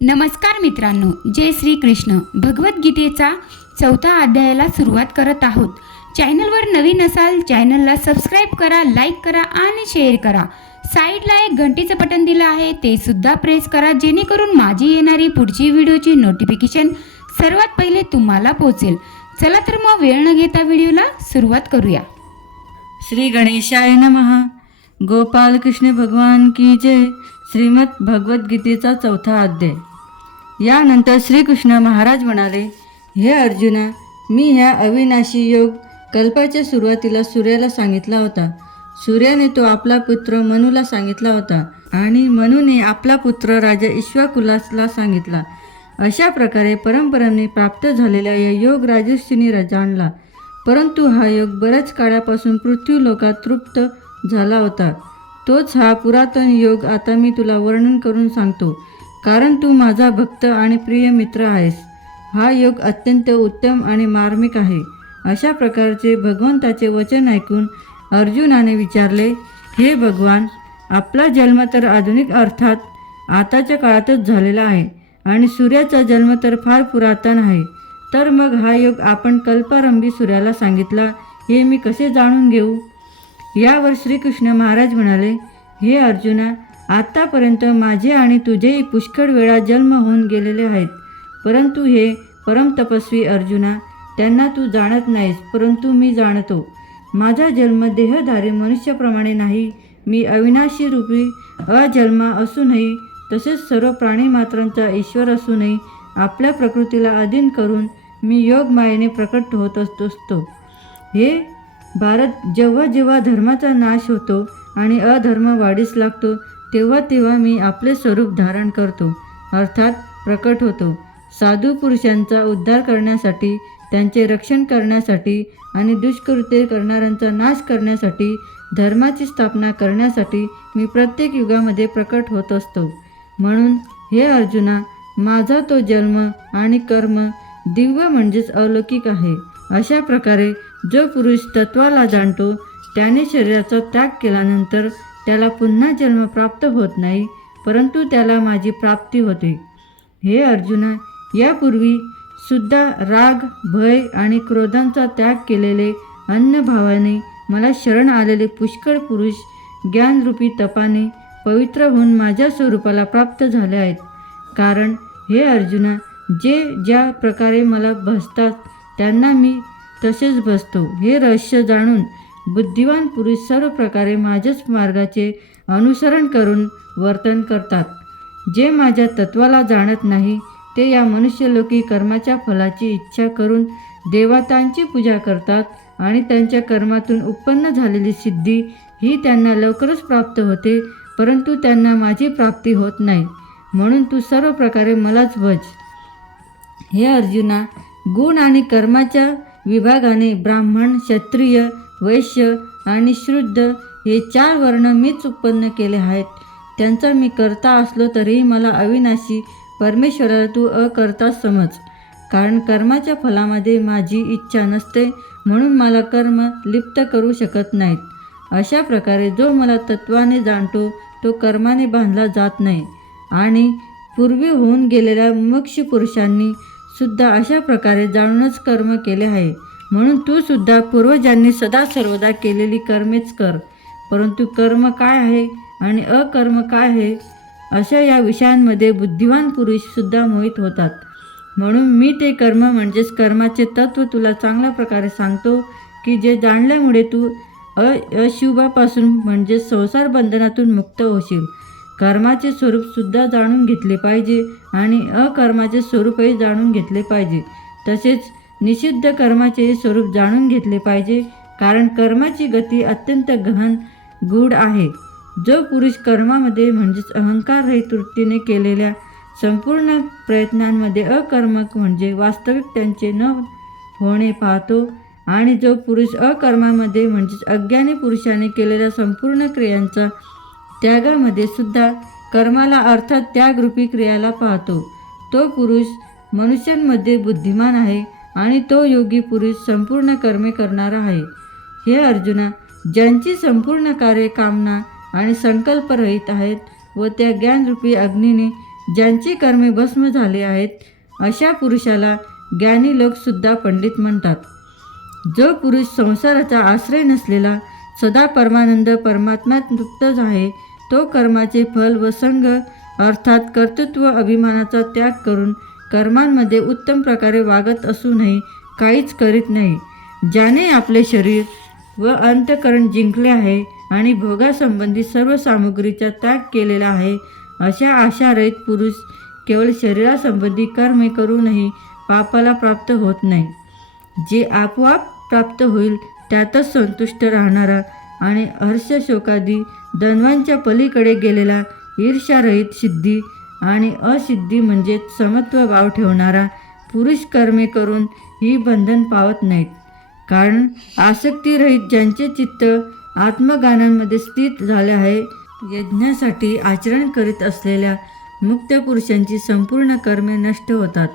नमस्कार मित्रांनो, जय श्री कृष्ण. भगवद्गीतेचा 4था अध्यायाला सुरुवात करत आहोत. चॅनलवर नवीन असाल चॅनलला सबस्क्राईब करा, लाईक करा आणि शेअर करा. साईडला एक घंटीचं बटन दिलं आहे ते सुद्धा प्रेस करा, जेणेकरून माझी येणारी पुढची व्हिडिओची नोटिफिकेशन सर्वात पहिले तुम्हाला पोहोचेल. चला तर मग वेळ न घेता व्हिडिओला सुरुवात करूया. श्री गणेशाय नमः. गोपाल कृष्ण भगवान की जय. श्रीमद भगवद्गीतेचा 4था अध्याय. यानंतर श्रीकृष्ण महाराज म्हणाले, हे अर्जुना, मी ह्या अविनाशी योग कल्पाच्या सुरुवातीला सूर्याला सांगितला होता. सूर्याने तो आपला पुत्र मनूला सांगितला होता आणि मनूने आपला पुत्र राजा इक्ष्वाकुला सांगितला. अशा प्रकारे परंपरेने प्राप्त झालेला या योग राजर्षींनी जाणला. परंतु हा योग बऱ्याच काळापासून पृथ्वीलोकात तृप्त झाला होता. तोच हा पुरातन योग आता मी तुला वर्णन करून सांगतो, कारण तू माझा भक्त आणि प्रिय मित्र आहेस. हा योग अत्यंत उत्तम आणि मार्मिक आहे. अशा प्रकारचे भगवंताचे वचन ऐकून अर्जुनाने विचारले, हे भगवान, आपला जन्म तर आधुनिक अर्थात आताच्या काळातच झालेला आहे आणि सूर्याचा जन्म तर फार पुरातन आहे. तर मग हा योग आपण कल्पारंभी सूर्याला सांगितला हे मी कसे जाणून घेऊ? यावर श्रीकृष्ण महाराज म्हणाले, हे अर्जुना, आत्तापर्यंत माझे आणि तुझेही पुष्कळ वेळा जन्म होऊन गेलेले आहेत. परंतु हे परमतपस्वी अर्जुना, त्यांना तू जाणत नाहीस, परंतु मी जाणतो. माझा जन्म देहधारी मनुष्याप्रमाणे नाही. मी अविनाशी रूपी अजन्मा असूनही, तसेच सर्व प्राणीमात्रांचा ईश्वर असूनही आपल्या प्रकृतीला अधीन करून मी योगमायेने प्रकट होत असतो. हे भारत, जेव्हा जेव्हा धर्माचा नाश होतो आणि अधर्म वाढीस लागतो, तेव्हा तेव्हा मी आपले स्वरूप धारण करतो, अर्थात प्रकट होतो. साधू पुरुषांचा उद्धार करण्यासाठी, त्यांचे रक्षण करण्यासाठी आणि दुष्कृत्य करणाऱ्यांचा नाश करण्यासाठी, धर्माची स्थापना करण्यासाठी मी प्रत्येक युगामध्ये प्रकट होत असतो. म्हणून हे अर्जुना, माझा तो जन्म आणि कर्म दिव्य म्हणजेच अलौकिक आहे. अशा प्रकारे जो पुरुष तत्वाला जाणतो त्याने शरीराचा त्याग केल्यानंतर त्याला पुन्हा जन्म प्राप्त होत नाही, परंतु त्याला माझी प्राप्ती होते. हे अर्जुना, यापूर्वी सुद्धा राग, भय आणि क्रोधांचा त्याग केलेले, अन्नभावाने मला शरण आलेले पुष्कळ पुरुष ज्ञानरूपी तपाने पवित्र होऊन माझ्या स्वरूपाला प्राप्त झाले आहेत. कारण हे अर्जुना, जे ज्या प्रकारे मला भजतात त्यांना मी तसेच भजतो. हे रहस्य जाणून बुद्धिवान पुरुष सर्व प्रकारे माझ्याच मार्गाचे अनुसरण करून वर्तन करतात. जे माझ्या तत्वाला जाणत नाही ते या मनुष्यलोकी कर्माच्या फलाची इच्छा करून देवतांची पूजा करतात आणि त्यांच्या कर्मातून उत्पन्न झालेली सिद्धी ही त्यांना लवकरच प्राप्त होते, परंतु त्यांना माझी प्राप्ती होत नाही. म्हणून तू सर्व प्रकारे मलाच भज. हे अर्जुना, गुण आणि कर्माच्या विभागाने ब्राह्मण, क्षत्रिय, वैश्य आणि शूद्र हे 4 वर्ण मीच उत्पन्न केले आहेत. त्यांचा मी करता असलो तरीही मला अविनाशी परमेश्वराला तू अकर्ता समज. कारण कर्माच्या फलामध्ये माझी इच्छा नसते, म्हणून मला कर्म लिप्त करू शकत नाहीत. अशा प्रकारे जो मला तत्वाने जाणतो तो कर्माने बांधला जात नाही. आणि पूर्वी होऊन गेलेल्या मोक्ष पुरुषांनी सुद्धा अशा प्रकारे जाणूनच कर्म केले आहे. म्हणून तू सुद्धा पूर्वजांनी सदा सर्वदा केलेली कर्मेच कर. परंतु कर्म काय आहे आणि अकर्म काय आहे, अशा या विषयांमध्ये बुद्धिवान पुरुष सुद्धा मोहित होतात. म्हणून मी ते कर्म म्हणजेच कर्माचे तत्व तुला चांगल्या प्रकारे सांगतो, की जे जाणल्यामुळे तू अशुभापासून म्हणजेच संसार बंधनातून मुक्त होशील. कर्माचे स्वरूपसुद्धा जाणून घेतले पाहिजे आणि अकर्माचे स्वरूपही जाणून घेतले पाहिजे. तसेच निषिद्ध कर्माचेही स्वरूप जाणून घेतले पाहिजे, कारण कर्माची गती अत्यंत गहन गूढ आहे. जो पुरुष कर्मामध्ये म्हणजेच अहंकाररहित वृत्तीने केलेल्या संपूर्ण प्रयत्नांमध्ये अकर्मक म्हणजे वास्तविक त्यांचे न होणे पाहतो, आणि जो पुरुष अकर्मामध्ये म्हणजेच अज्ञानी पुरुषाने केलेल्या संपूर्ण क्रियांचा त्यागामध्ये सुद्धा कर्माला अर्थात त्यागरूपी क्रियाला पाहतो, तो पुरुष मनुष्यांमध्ये बुद्धिमान आहे आणि तो योगी पुरुष संपूर्ण कर्मे करणारा आहे. हे अर्जुना, ज्यांची संपूर्ण कार्य कामना आणि संकल्परहित आहेत व त्या ज्ञानरूपी अग्नीने ज्यांची कर्मे भस्म झाली आहेत अशा पुरुषाला ज्ञानी लोकसुद्धा पंडित म्हणतात. जो पुरुष संसाराचा आश्रय नसलेला सदा परमानंद परमात्म्यात तृप्त आहे तो कर्माचे फल व संग अर्थात कर्तृत्व अभिमानाचा त्याग करून कर्मांमध्ये उत्तम प्रकारे वागत असूनही काहीच करीत नाही. ज्याने आपले शरीर व अंतःकरण जिंकले आहे आणि भोगासंबंधी सर्व सामुग्रीचा त्याग केलेला आहे अशा आशारहित पुरुष केवळ शरीरासंबंधी कर्मे करूनही पापाला प्राप्त होत नाही. जे आपोआप प्राप्त होईल त्यातच संतुष्ट राहणारा आणि हर्ष शोकादी द्वंद्वांच्या पलीकडे गेलेला ईर्ष्यारहित सिद्धी आणि असिद्धी म्हणजेच समत्व भाव ठेवणारा पुरुष कर्मे करून ही बंधन पावत नाहीत. कारण आसक्तीरहित ज्यांचे चित्त आत्मगानांमध्ये स्थित झाले आहे यज्ञासाठी आचरण करीत असलेल्या मुक्त पुरुषांची संपूर्ण कर्मे नष्ट होतात.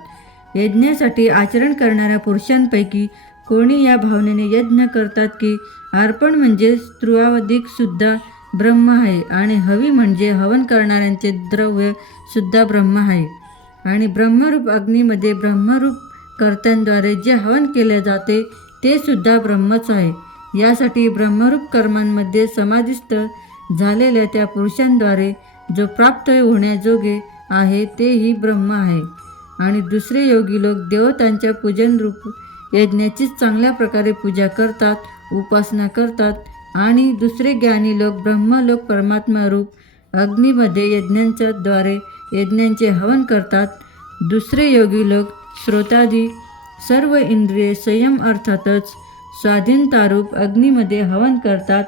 यज्ञासाठी आचरण करणाऱ्या पुरुषांपैकी कोणी या भावनेने यज्ञ करतात की अर्पण म्हणजे स्त्रुवादिकसुद्धा ब्रह्म आहे आणि हवी म्हणजे हवन करणाऱ्यांचे द्रव्य सुद्धा ब्रह्म आहे आणि ब्रह्मरूप अग्नीमध्ये ब्रह्मरूप कर्त्यांद्वारे जे हवन केले जाते ते सुद्धा ब्रह्मच आहे. यासाठी ब्रह्मरूप कर्मांमध्ये समाधिस्थ झालेल्या त्या पुरुषांद्वारे जो प्राप्त होण्याजोगे आहे तेही ब्रह्म आहे. आणि दुसरे योगी लोक देवतांच्या पूजनरूप यज्ञाचीच चांगल्या प्रकारे पूजा करतात, उपासना करतात आणि दुसरे ज्ञानी लोक ब्रह्मलोक परमात्मा रूप अग्नीमध्ये यज्ञांच्या द्वारे यज्ञांचे हवन करतात. दुसरे योगी लोक श्रोतादी सर्व इंद्रिये संयम अर्थातच स्वाधीनतारूप अग्नीमध्ये हवन करतात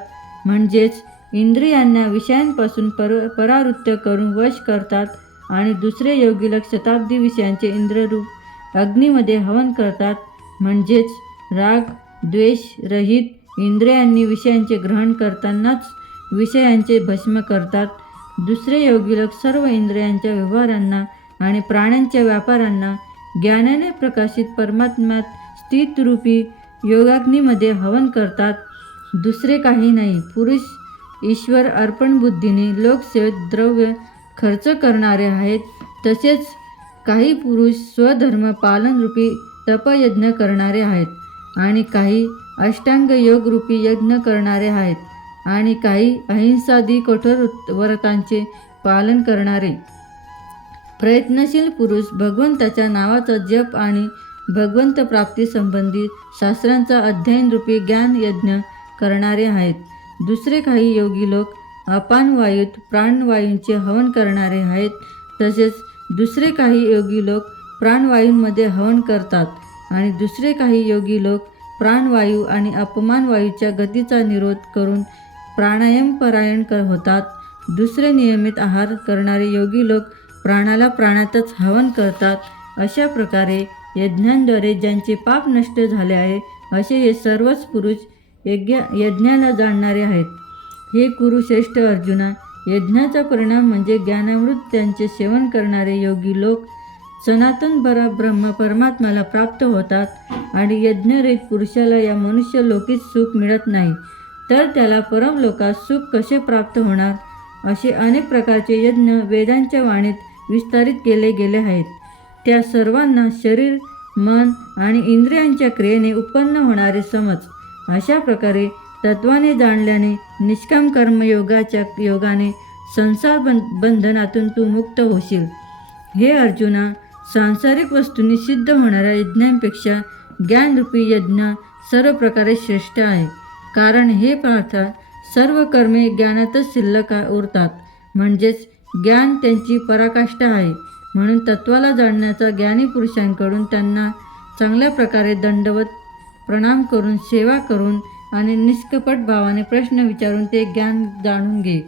म्हणजेच इंद्रियांना विषयांपासून परावृत्त करून वश करतात. आणि दुसरे योगी लोक शताब्दी विषयांचे इंद्ररूप अग्नीमध्ये हवन करतात म्हणजेच राग द्वेष रहित इंद्रियांनी विषयांचे ग्रहण करतानाच विषयांचे भस्म करतात. दुसरे योगी लोक सर्व इंद्रियांच्या व्यवहारांना आणि प्राण्यांच्या व्यापारांना ज्ञानाने प्रकाशित परमात्म्यात स्थितरूपी योगाग्नीमध्ये हवन करतात. दुसरे काही नाही. पुरुष ईश्वर अर्पण बुद्धीने लोकसेवेत द्रव्य खर्च करणारे आहेत. तसेच काही पुरुष स्वधर्म पालनरूपी तपयज्ञ करणारे आहेत आणि काही अष्टांग योगरूपी यज्ञ करणारे आहेत आणि काही अहिंसादी कठोर व्रतांचे पालन करणारे. प्रयत्नशील पुरुष भगवंताच्या नावाचा जप आणि भगवंत प्राप्तीसंबंधी शास्त्रांचा अध्ययनरूपी ज्ञान यज्ञ करणारे आहेत. दुसरे काही योगी लोक अपान वायूत प्राणवायूंचे हवन करणारे आहेत. तसेच दुसरे काही योगी लोक प्राणवायूंमध्ये हवन करतात आणि दुसरे काही योगी लोक प्राणवायू आणि अपमान वायूच्या गतीचा निरोध करून प्राणायामपरायण होतात. दुसरे नियमित आहार करणारे योगी लोक प्राणाला प्राणातच हवन करतात. अशा प्रकारे यज्ञांद्वारे ज्यांचे पाप नष्ट झाले आहे असे हे सर्वच पुरुष यज्ञाला जाणणारे आहेत. हे कुरुश्रेष्ठ अर्जुना, यज्ञाचा परिणाम म्हणजे ज्ञानामृत त्यांचे सेवन करणारे योगी लोक सनातन ब्रह्म परमात्म्याला प्राप्त होतात आणि यज्ञरहित पुरुषाला या मनुष्य लोकीच सुख मिळत नाही तर त्याला परमलोकात सुख कसे प्राप्त होणार. असे अनेक प्रकारचे यज्ञ वेदांच्या वाणीत विस्तारित केले गेले आहेत. त्या सर्वांना शरीर मन आणि इंद्रियांच्या क्रियेने उत्पन्न होणारे समज अशा प्रकारे तत्वाने जाणल्याने निष्काम कर्मयोगाच्या योगाने संसार बंधनातून तू मुक्त होशील. हे अर्जुना, सांसारिक वस्तूंनी सिद्ध होणाऱ्या यज्ञांपेक्षा ज्ञानरूपी यज्ञ सर्व प्रकारे श्रेष्ठ आहे. कारण हे पार्था, सर्व कर्मे ज्ञानातच शिल्लक उरतात म्हणजेच ज्ञान त्यांची पराकाष्ठा आहे. म्हणून तत्वाला जाणण्याचा ज्ञानी पुरुषांकडून त्यांना चांगल्या प्रकारे दंडवत प्रणाम करून सेवा करून आणि निष्कपट भावाने प्रश्न विचारून ते ज्ञान जाणून घे.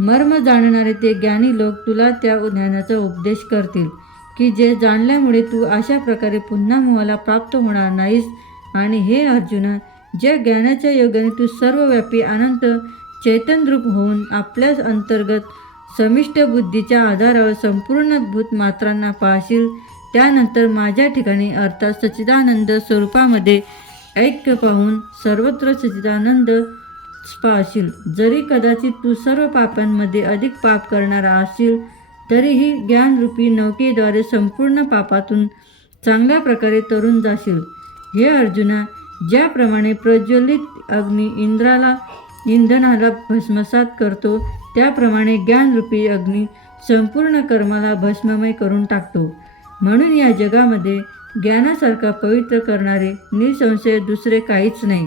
मर्म जाणणारे ते ज्ञानी लोक तुला त्या ज्ञानाचा उपदेश करतील की जे जाणल्यामुळे तू अशा प्रकारे पुन्हा मोहाला प्राप्त होणार नाहीस. आणि हे अर्जुना, ज्या ज्ञानाच्या योगाने तू सर्वव्यापी अनंत चैतन्यरूप होऊन आपल्याच अंतर्गत समिष्ट बुद्धीच्या आधारावर संपूर्ण भूतमात्रांना पाहशील त्यानंतर माझ्या ठिकाणी अर्थात सच्चिदानंद स्वरूपामध्ये ऐक्य पाहून सर्वत्र सच्चिदानंद पाहशील. जरी कदाचित तू सर्व पापांमध्ये अधिक पाप करणारा असशील तरीही ज्ञानरूपी नौकेद्वारे संपूर्ण पापातून चांगल्या प्रकारे तरून जाशील. हे अर्जुना, ज्याप्रमाणे प्रज्वलित अग्नी इंधनाला भस्मसात करतो, त्याप्रमाणे ज्ञानरूपी अग्नी संपूर्ण कर्माला भस्ममय करून टाकतो. म्हणून या जगामध्ये ज्ञानासारखा पवित्र करणारे निसंशय दुसरे काहीच नाही.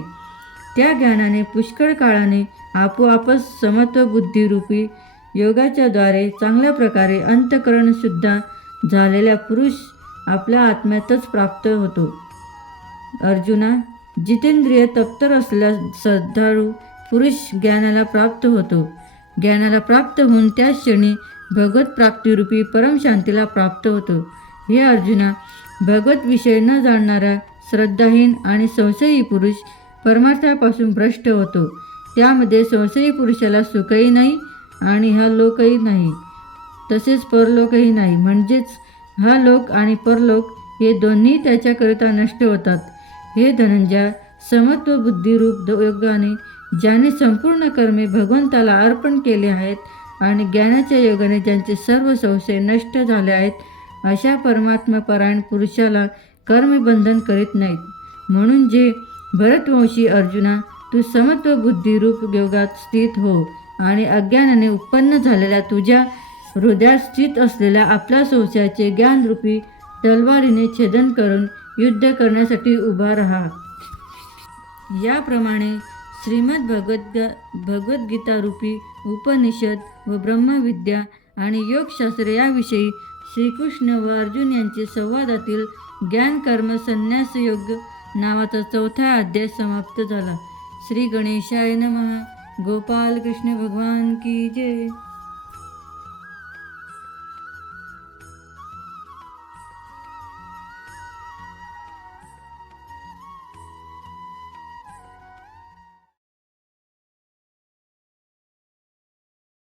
त्या ज्ञानाने पुष्कळ काळाने आपोआपच समत्वबुद्धीरूपी योगाच्या द्वारे चांगल्या प्रकारे अंतःकरण शुद्ध झालेला पुरुष आपल्या आत्म्यातच प्राप्त होतो. अर्जुना, जितेंद्रिय तत्पर असलेला श्रद्धाळू पुरुष ज्ञानाला प्राप्त होतो. ज्ञानाला प्राप्त होऊन त्याच क्षणी भगवत प्राप्तिरूपी परमशांतीला प्राप्त होतो. हे अर्जुना, भगवत विषय न जाणणारा श्रद्धाहीन आणि संशयी पुरुष परमार्थापासून भ्रष्ट होतो. त्यामध्ये संशयी पुरुषाला सुखही नाही आणि हा लोकही नाही, तसेच परलोकही नाही. म्हणजेच हा लोक आणि परलोक हे दोन्ही त्याच्याकरिता नष्ट होतात. हे धनंजय, समत्व बुद्धिरूप योगाने ज्याने संपूर्ण कर्मे भगवंताला अर्पण केले आहेत आणि ज्ञानाच्या योगाने ज्यांचे सर्व संशय नष्ट झाले आहेत, अशा परमात्मापरायण पुरुषाला कर्मबंधन करीत नाहीत. म्हणून जे भरतवंशी अर्जुना, तू समत्व बुद्धिरूप योगात स्थित हो आणि अज्ञानाने उत्पन्न झालेल्या तुझ्या हृदयात स्थित असलेल्या आपल्या संशयाचे ज्ञानरूपी तलवारीने छेदन करून युद्ध करण्यासाठी उभा राहा. याप्रमाणे श्रीमद भगवद्गीता रूपी उपनिषद व ब्रह्मविद्या आणि योगशास्त्र याविषयी श्रीकृष्ण व अर्जुन यांचे संवादातील ज्ञान कर्म संन्यास योग नावाचा 4था अध्याय समाप्त झाला. श्री गणेशाय नमः. गोपाल कृष्ण भगवान की जय.